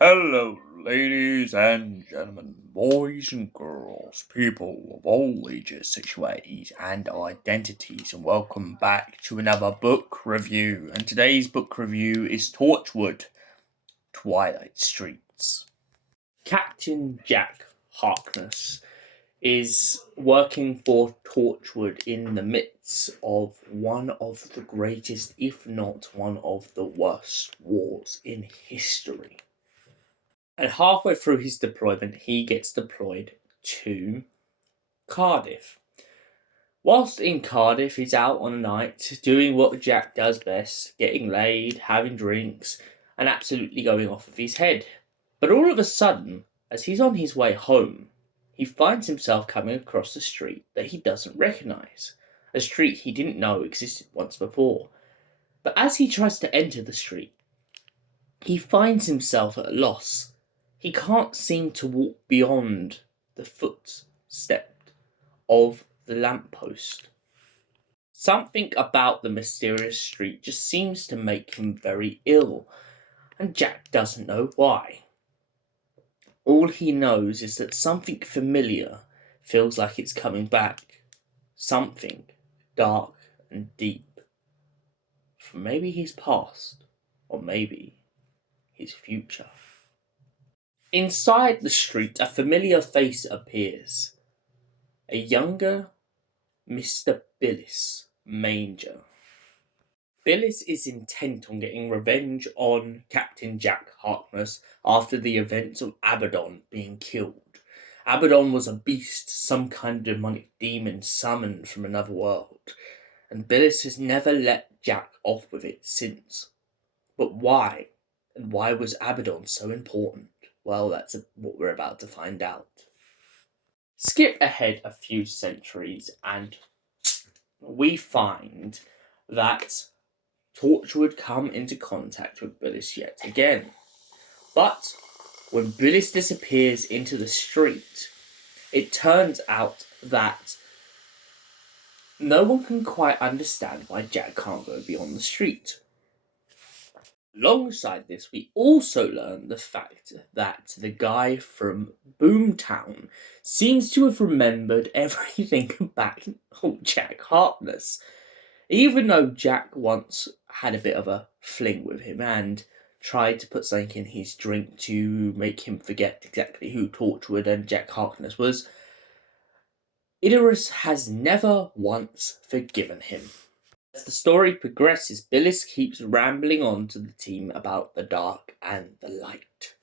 Hello, ladies and gentlemen, boys and girls, people of all ages, sexualities, and identities, and welcome back to another book review. And today's book review is Torchwood, Twilight Streets. Captain Jack Harkness is working for Torchwood in the midst of one of the greatest, if not one of the worst, wars in history. And halfway through his deployment, he gets deployed to Cardiff. Whilst in Cardiff, he's out on a night doing what Jack does best, getting laid, having drinks, and absolutely going off of his head. But all of a sudden, as he's on his way home, he finds himself coming across a street that he doesn't recognise, a street he didn't know existed once before. But as he tries to enter the street, he finds himself at a loss. He can't seem to walk beyond the footstep of the lamppost. Something about the mysterious street just seems to make him very ill, and Jack doesn't know why. All he knows is that something familiar feels like it's coming back. Something dark and deep. From maybe his past, or maybe his future. Inside the street, a familiar face appears. A younger Mr. Bilis Manager. Bilis is intent on getting revenge on Captain Jack Harkness after the events of Abaddon being killed. Abaddon was a beast, some kind of demonic demon summoned from another world, and Bilis has never let Jack off with it since. But why? And why was Abaddon so important? Well, that's what we're about to find out. Skip ahead a few centuries and we find that Torchwood come into contact with Bilis yet again. But when Bilis disappears into the street, it turns out that no one can quite understand why Jack can't go beyond the street. Alongside this, we also learn the fact that the guy from Boomtown seems to have remembered everything about Jack Harkness, even though Jack once had a bit of a fling with him and tried to put something in his drink to make him forget exactly who Torchwood and Jack Harkness was. Idris has never once forgiven him. As the story progresses, Bilis keeps rambling on to the team about the dark and the light.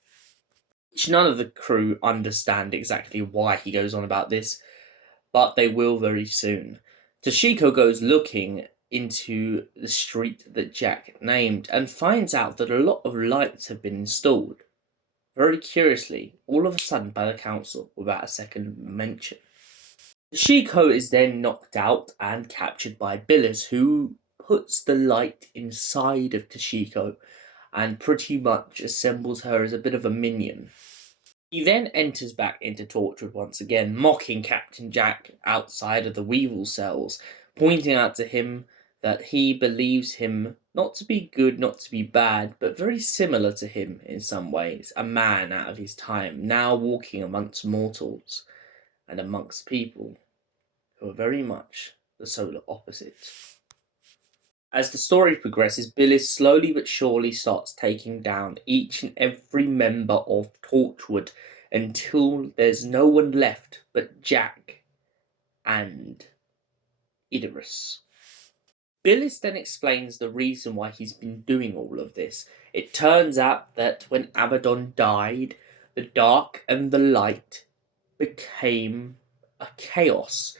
Which none of the crew understand exactly why he goes on about this, but they will very soon. Toshiko goes looking into the street that Jack named and finds out that a lot of lights have been installed. Very curiously, all of a sudden by the council without a second mention. Toshiko is then knocked out and captured by Bilis, who puts the light inside of Toshiko and pretty much assembles her as a bit of a minion. He then enters back into Torchwood once again, mocking Captain Jack outside of the Weevil cells, pointing out to him that he believes him not to be good, not to be bad, but very similar to him in some ways, a man out of his time, now walking amongst mortals and amongst people who are very much the solar opposite. As the story progresses, Bilis slowly but surely starts taking down each and every member of Torchwood until there's no one left but Jack and Idris. Bilis then explains the reason why he's been doing all of this. It turns out that when Abaddon died, the dark and the light became a chaos.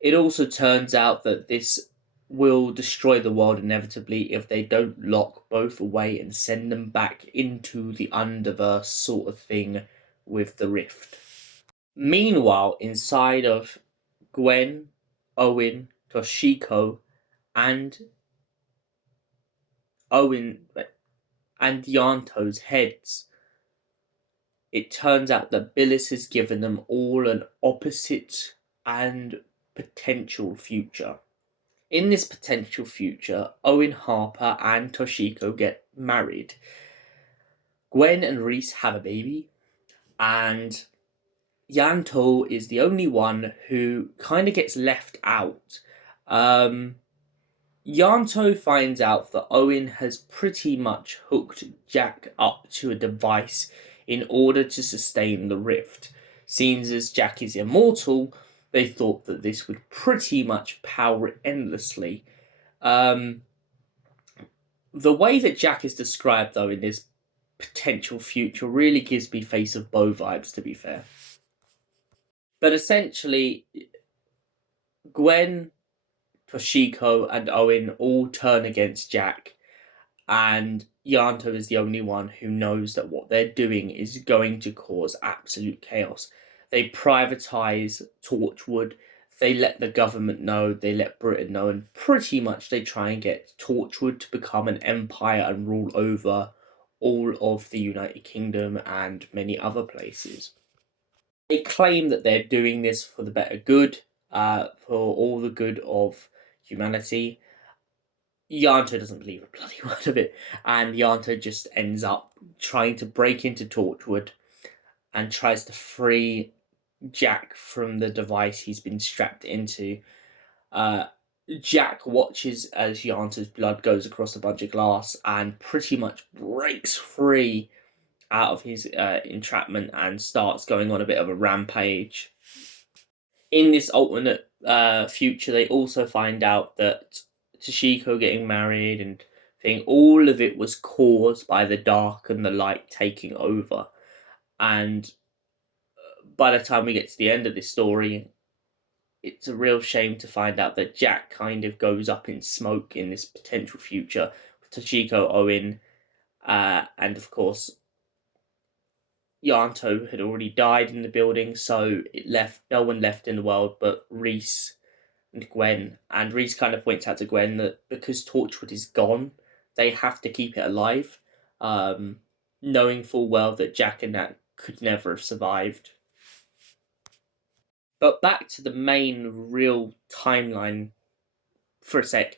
It also turns out that this will destroy the world inevitably if they don't lock both away and send them back into the underverse sort of thing with the rift. Meanwhile, inside of Gwen, Owen, Toshiko, and Yanto's heads, it turns out that Bilis has given them all an opposite and potential future. In this potential future, Owen Harper and Toshiko get married. Gwen and Reese have a baby, and Yanto is the only one who kind of gets left out. Yanto finds out that Owen has pretty much hooked Jack up to a device in order to sustain the rift. Seeing as Jack is immortal, they thought that this would pretty much power it endlessly. The way that Jack is described, though, in this potential future really gives me Face of Bo vibes, to be fair. But essentially, Gwen, Toshiko, and Owen all turn against Jack, and Yanto is the only one who knows that what they're doing is going to cause absolute chaos. They privatize Torchwood, they let the government know, they let Britain know, and pretty much they try and get Torchwood to become an empire and rule over all of the United Kingdom and many other places. They claim that they're doing this for the better good, for all the good of humanity. Yanto doesn't believe a bloody word of it, and Yanto just ends up trying to break into Torchwood and tries to free Jack from the device he's been strapped into. Jack watches as Yanto's blood goes across a bunch of glass and pretty much breaks free out of his entrapment and starts going on a bit of a rampage. In this alternate future, they also find out that Toshiko getting married and all of it was caused by the dark and the light taking over. And by the time we get to the end of this story, it's a real shame to find out that Jack kind of goes up in smoke in this potential future with Toshiko, Owen, and of course Yanto had already died in the building, so it left no one left in the world but Reese and Gwen. And Reese kind of points out to Gwen that because Torchwood is gone, they have to keep it alive, knowing full well that Jack and Nat could never have survived. But back to the main real timeline for a sec.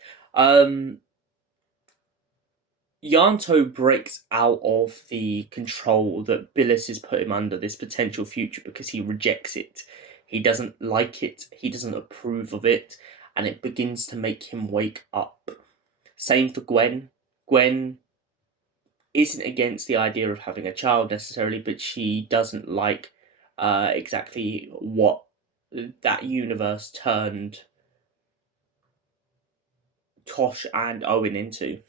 Yanto breaks out of the control that Bilis has put him under, this potential future, because he rejects it. He doesn't like it, he doesn't approve of it, and it begins to make him wake up. Same for Gwen. Gwen isn't against the idea of having a child necessarily, but she doesn't like exactly what that universe turned Tosh and Owen into.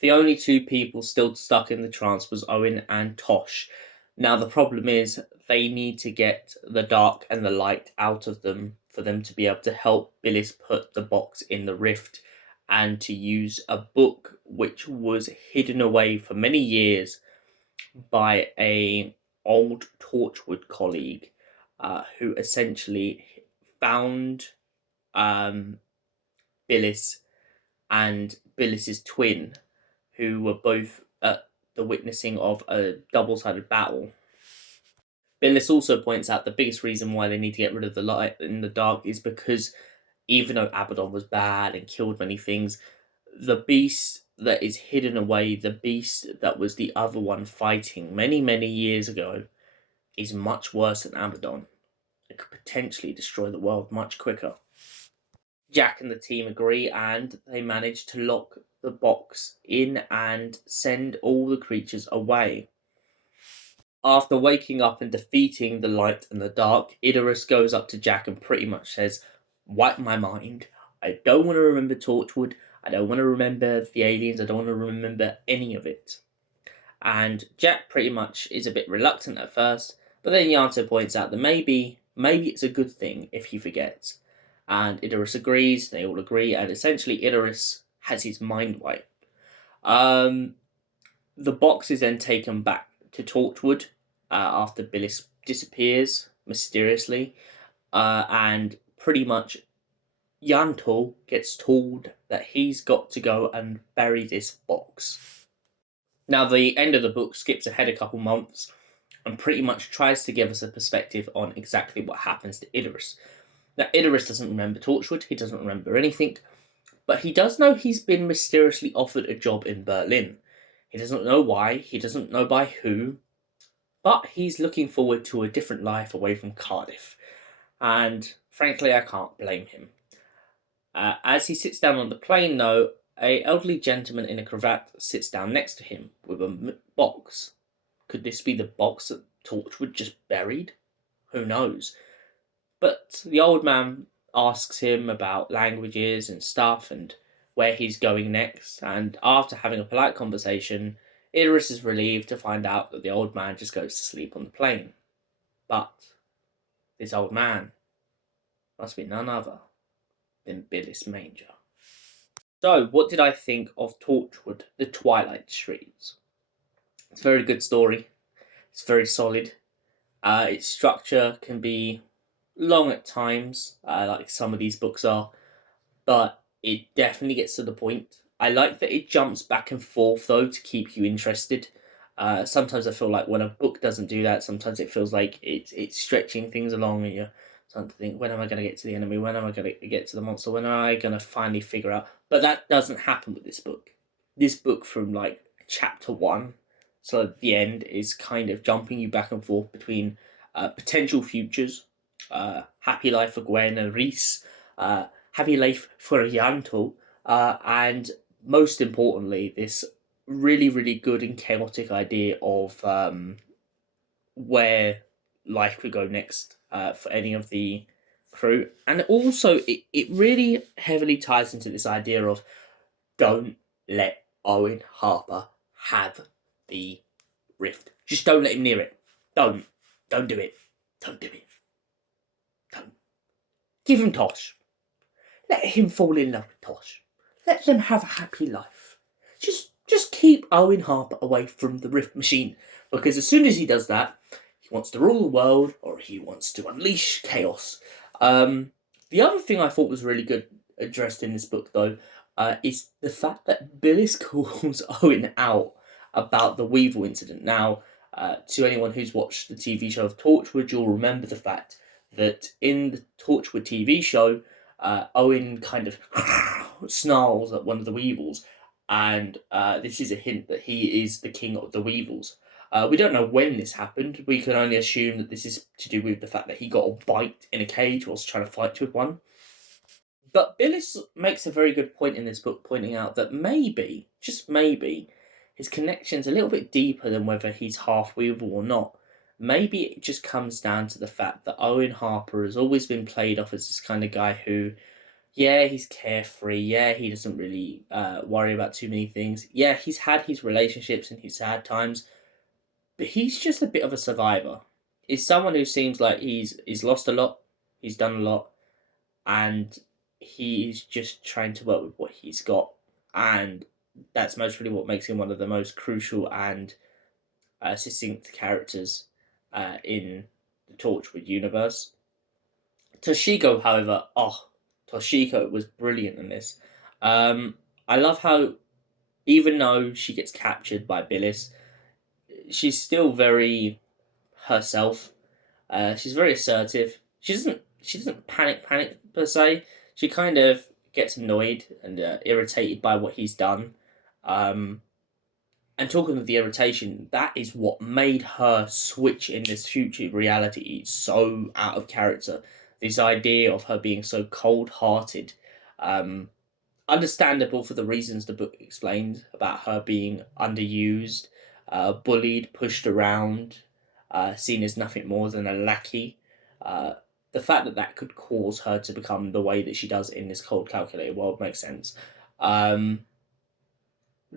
The only two people still stuck in the trance was Owen and Tosh. Now the problem is they need to get the dark and the light out of them for them to be able to help Bilis put the box in the rift and to use a book which was hidden away for many years by a old Torchwood colleague who essentially found Bilis and Bilis's twin, who were both at the witnessing of a double-sided battle. Bilis also points out the biggest reason why they need to get rid of the light in the dark is because even though Abaddon was bad and killed many things, the beast that is hidden away, the beast that was the other one fighting many, many years ago, is much worse than Abaddon. It could potentially destroy the world much quicker. Jack and the team agree, and they manage to lock the box in and send all the creatures away. After waking up and defeating the light and the dark, Idris goes up to Jack and pretty much says, "Wipe my mind. I don't want to remember Torchwood. I don't want to remember the aliens. I don't want to remember any of it." And Jack pretty much is a bit reluctant at first, but then Yanto points out that maybe it's a good thing if he forgets. And Idris agrees, they all agree, and essentially Idris has his mind wiped. The box is then taken back to Torchwood after Bilis disappears mysteriously, and pretty much Yanto gets told that he's got to go and bury this box. Now, the end of the book skips ahead a couple months and pretty much tries to give us a perspective on exactly what happens to Idris. Now, Idris doesn't remember Torchwood, he doesn't remember anything, but he does know he's been mysteriously offered a job in Berlin. He doesn't know why, he doesn't know by who, but he's looking forward to a different life away from Cardiff. And frankly, I can't blame him. As he sits down on the plane, though, a elderly gentleman in a cravat sits down next to him with a box. Could this be the box that Torchwood just buried? Who knows? But the old man asks him about languages and stuff and where he's going next, and after having a polite conversation, Idris is relieved to find out that the old man just goes to sleep on the plane. But this old man must be none other than Bilis Manager. So, what did I think of Torchwood, The Twilight Streets? It's a very good story. It's very solid. Its structure can be long at times, like some of these books are, but it definitely gets to the point. I like that it jumps back and forth, though, to keep you interested. Sometimes I feel like when a book doesn't do that, sometimes it feels like it's stretching things along and you're starting to think, when am I going to get to the enemy? When am I going to get to the monster? When am I going to finally figure out? But that doesn't happen with this book. This book from like chapter 1, so at the end, is kind of jumping you back and forth between potential futures, happy life for Gwen and Reese, happy life for Yanto, and most importantly, this really, really good and chaotic idea of where life could go next for any of the crew. And also, it really heavily ties into this idea of don't let Owen Harper have the rift. Just don't let him near it. Don't do it. Don't do it. Don't. Give him Tosh. Let him fall in love with Tosh. Let them have a happy life. Just keep Owen Harper away from the Rift Machine, because as soon as he does that, he wants to rule the world, or he wants to unleash chaos. The other thing I thought was really good addressed in this book, though, is the fact that Bilis calls Owen out about the Weevil incident. Now, to anyone who's watched the TV show of Torchwood, you'll remember the fact that in the Torchwood TV show, Owen kind of snarls at one of the Weevils, and this is a hint that he is the king of the Weevils. We don't know when this happened. We can only assume that this is to do with the fact that he got a bite in a cage whilst trying to fight with one. But Bilis makes a very good point in this book, pointing out that maybe, just maybe, his connection's a little bit deeper than whether he's half Weevil or not. Maybe it just comes down to the fact that Owen Harper has always been played off as this kind of guy who, yeah, he's carefree, yeah, he doesn't really worry about too many things, yeah, he's had his relationships and his sad times, but he's just a bit of a survivor. He's someone who seems like he's lost a lot, he's done a lot, and he's just trying to work with what he's got, and that's most really what makes him one of the most crucial and succinct characters in the Torchwood universe. Toshiko, however, Toshiko was brilliant in this. I love how, even though she gets captured by Bilis, she's still very herself. She's very assertive. She doesn't panic per se. She kind of gets annoyed and irritated by what he's done. And talking of the irritation, that is what made her switch in this future reality so out of character. This idea of her being so cold-hearted. Understandable for the reasons the book explained about her being underused, bullied, pushed around, seen as nothing more than a lackey. The fact that that could cause her to become the way that she does in this cold, calculated world makes sense.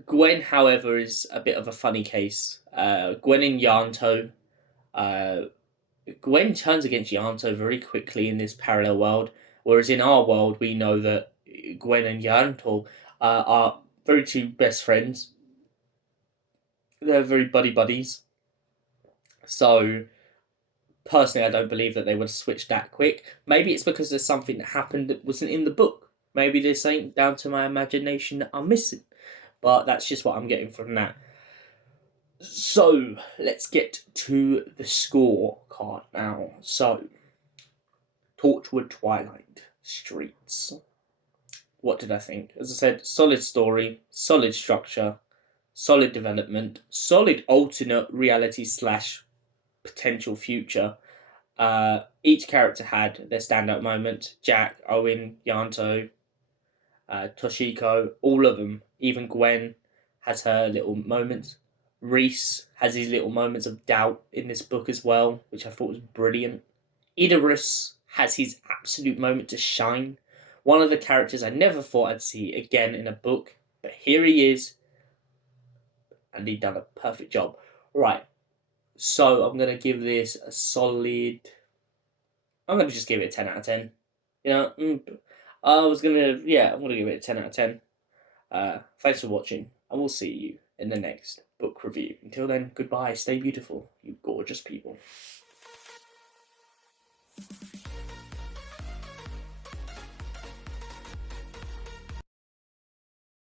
Gwen, however, is a bit of a funny case. Gwen and Yanto. Gwen turns against Yanto very quickly in this parallel world, whereas in our world we know that Gwen and Yanto are very two best friends. They're very buddies. So, personally, I don't believe that they would switch that quick. Maybe it's because there's something that happened that wasn't in the book. Maybe this ain't down to my imagination that I'm missing. But that's just what I'm getting from that. So, let's get to the score card now. So, Torchwood Twilight Streets. What did I think? As I said, solid story, solid structure, solid development, solid alternate reality slash potential future. Each character had their standout moment. Jack, Owen, Yanto, Toshiko, all of them. Even Gwen has her little moments. Reese has his little moments of doubt in this book as well, which I thought was brilliant. Idris has his absolute moment to shine. One of the characters I never thought I'd see again in a book, but here he is, and he done a perfect job. Right, so I'm gonna give this a solid. I'm gonna just give it a 10 out of 10. You know, I'm gonna give it a 10 out of 10. Thanks for watching, and we'll see you in the next book review. Until then, goodbye, stay beautiful, you gorgeous people.